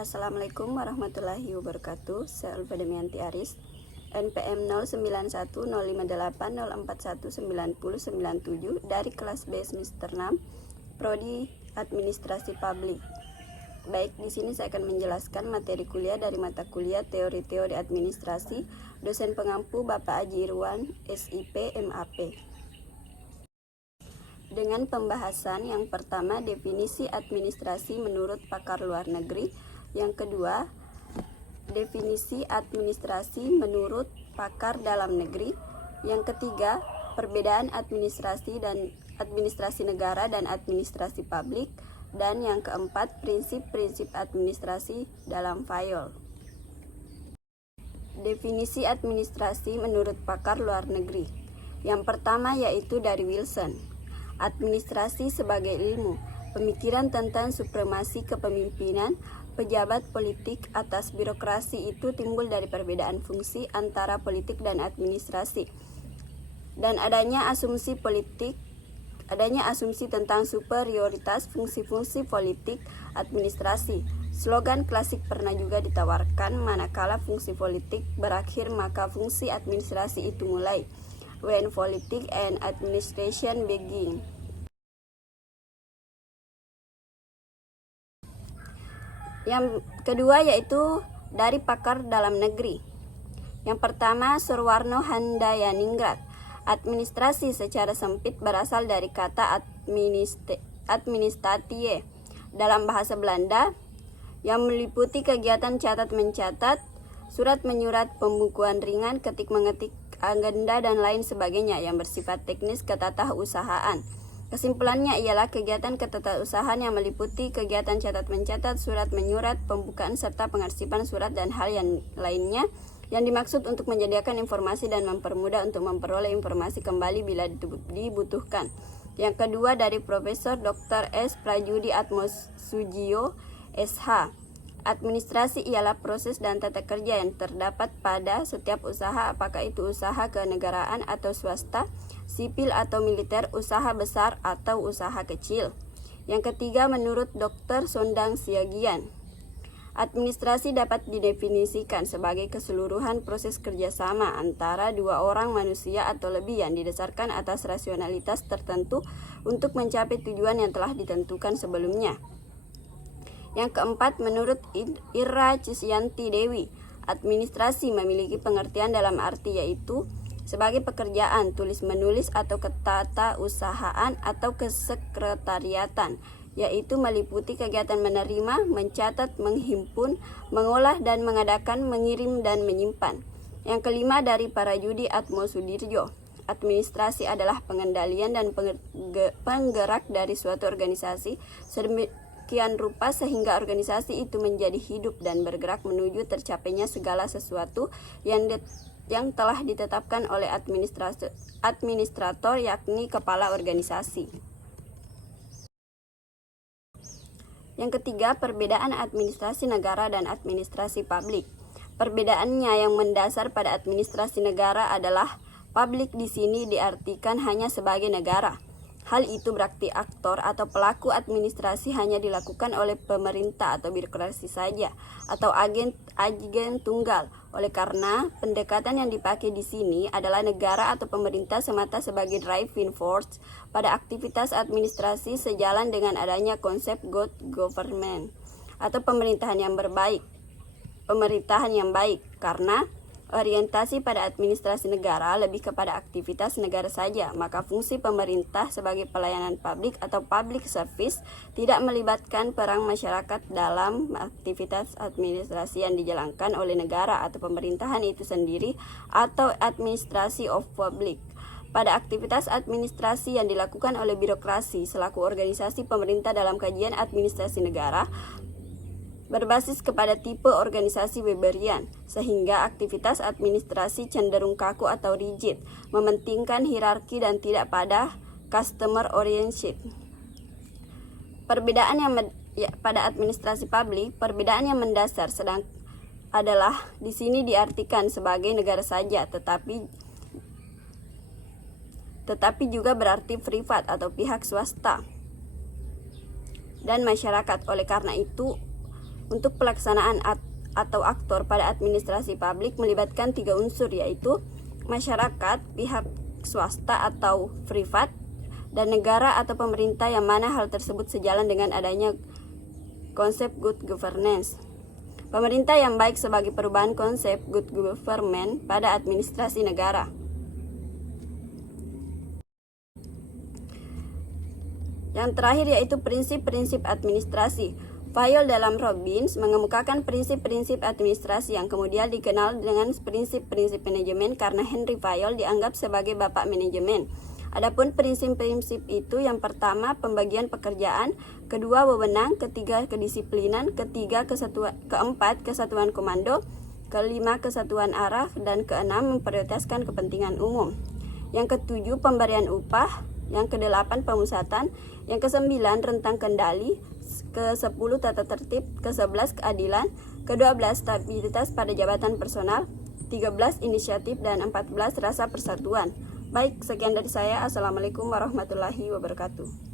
Assalamualaikum warahmatullahi wabarakatuh. Saya Ulfa Demianti Aris, NPM 09105804190997 dari kelas B semester 6, Prodi Administrasi Publik. Baik, di sini saya akan menjelaskan materi kuliah dari mata kuliah Teori-Teori Administrasi, dosen pengampu Bapak Aji Irwan, SIP, MAP. Dengan pembahasan yang pertama, definisi administrasi menurut pakar luar negeri. Yang kedua, definisi administrasi menurut pakar dalam negeri. Yang ketiga, perbedaan administrasi negara dan administrasi publik. Dan yang keempat, prinsip-prinsip administrasi dalam fayol. Definisi administrasi menurut pakar luar negeri. Yang pertama yaitu dari Wilson. Administrasi sebagai ilmu, pemikiran tentang supremasi kepemimpinan pejabat politik atas birokrasi itu timbul dari perbedaan fungsi antara politik dan administrasi, dan adanya asumsi tentang superioritas fungsi-fungsi politik administrasi. Slogan klasik pernah juga ditawarkan, manakala fungsi politik berakhir maka fungsi administrasi itu mulai. When politics and administration begin. Yang kedua yaitu dari pakar dalam negeri. Yang pertama, Surwarno Handayaningrat. Administrasi secara sempit berasal dari kata administratie dalam bahasa Belanda, yang meliputi kegiatan catat-mencatat, surat-menyurat, pembukuan ringan, ketik-mengetik, agenda, dan lain sebagainya yang bersifat teknis ketatausahaan. Kesimpulannya ialah kegiatan ketatausahaan yang meliputi kegiatan catat-mencatat, surat-menyurat, pembukaan, serta pengarsipan surat dan hal yang lainnya yang dimaksud untuk menyediakan informasi dan mempermudah untuk memperoleh informasi kembali bila dibutuhkan. Yang kedua dari Profesor Dr. S. Prajudi Atmosudjiyo, SH. Administrasi ialah proses dan tata kerja yang terdapat pada setiap usaha, apakah itu usaha kenegaraan atau swasta, sipil atau militer, usaha besar atau usaha kecil. Yang ketiga menurut Dr. Sondang Siagian, administrasi dapat didefinisikan sebagai keseluruhan proses kerjasama antara dua orang manusia atau lebih yang didasarkan atas rasionalitas tertentu untuk mencapai tujuan yang telah ditentukan sebelumnya. Yang keempat, menurut Ira Cisyanti Dewi, administrasi memiliki pengertian dalam arti yaitu sebagai pekerjaan tulis-menulis atau ketatausahaan atau kesekretariatan, yaitu meliputi kegiatan menerima, mencatat, menghimpun, mengolah dan mengadakan, mengirim dan menyimpan. Yang kelima dari Parajudi Atmosudirjo, administrasi adalah pengendalian dan penggerak dari suatu organisasi sedemikian rupa sehingga organisasi itu menjadi hidup dan bergerak menuju tercapainya segala sesuatu yang telah ditetapkan oleh administrator, yakni kepala organisasi. Yang ketiga, perbedaan administrasi negara dan administrasi publik. Perbedaannya yang mendasar pada administrasi negara adalah publik di sini diartikan hanya sebagai negara. Hal itu berarti aktor atau pelaku administrasi hanya dilakukan oleh pemerintah atau birokrasi saja, atau agen tunggal. Oleh karena pendekatan yang dipakai di sini adalah negara atau pemerintah semata sebagai driving force pada aktivitas administrasi, sejalan dengan adanya konsep good government atau pemerintahan yang baik, karena orientasi pada administrasi negara lebih kepada aktivitas negara saja, maka fungsi pemerintah sebagai pelayanan publik atau public service tidak melibatkan peran masyarakat dalam aktivitas administrasi yang dijalankan oleh negara atau pemerintahan itu sendiri atau administrasi of public. Pada aktivitas administrasi yang dilakukan oleh birokrasi selaku organisasi pemerintah dalam kajian administrasi negara, berbasis kepada tipe organisasi Weberian, sehingga aktivitas administrasi cenderung kaku atau rigid, mementingkan hierarki dan tidak pada customer oriented. Perbedaan yang pada administrasi publik, perbedaan yang mendasar adalah di sini diartikan sebagai negara saja, tetapi juga berarti privat atau pihak swasta dan masyarakat. Oleh karena itu, Untuk pelaksanaan atau aktor pada administrasi publik melibatkan 3 unsur, yaitu masyarakat, pihak swasta atau privat, dan negara atau pemerintah, yang mana hal tersebut sejalan dengan adanya konsep good governance. Pemerintah yang baik sebagai perubahan konsep good government pada administrasi negara. Yang terakhir yaitu prinsip-prinsip administrasi. Fayol dalam Robbins mengemukakan prinsip-prinsip administrasi yang kemudian dikenal dengan prinsip-prinsip manajemen karena Henry Fayol dianggap sebagai bapak manajemen. Adapun prinsip-prinsip itu, yang pertama pembagian pekerjaan, kedua wewenang, ketiga kedisiplinan, keempat kesatuan komando, kelima kesatuan arah, dan keenam memprioritaskan kepentingan umum. Yang ketujuh pemberian upah, yang kedelapan pemusatan, yang kesembilan rentang kendali, ke-10 tata tertib, ke-11 keadilan, ke-12 stabilitas pada jabatan personal, 13 inisiatif, dan 14 rasa persatuan. Baik, sekian dari saya. Assalamualaikum warahmatullahi wabarakatuh.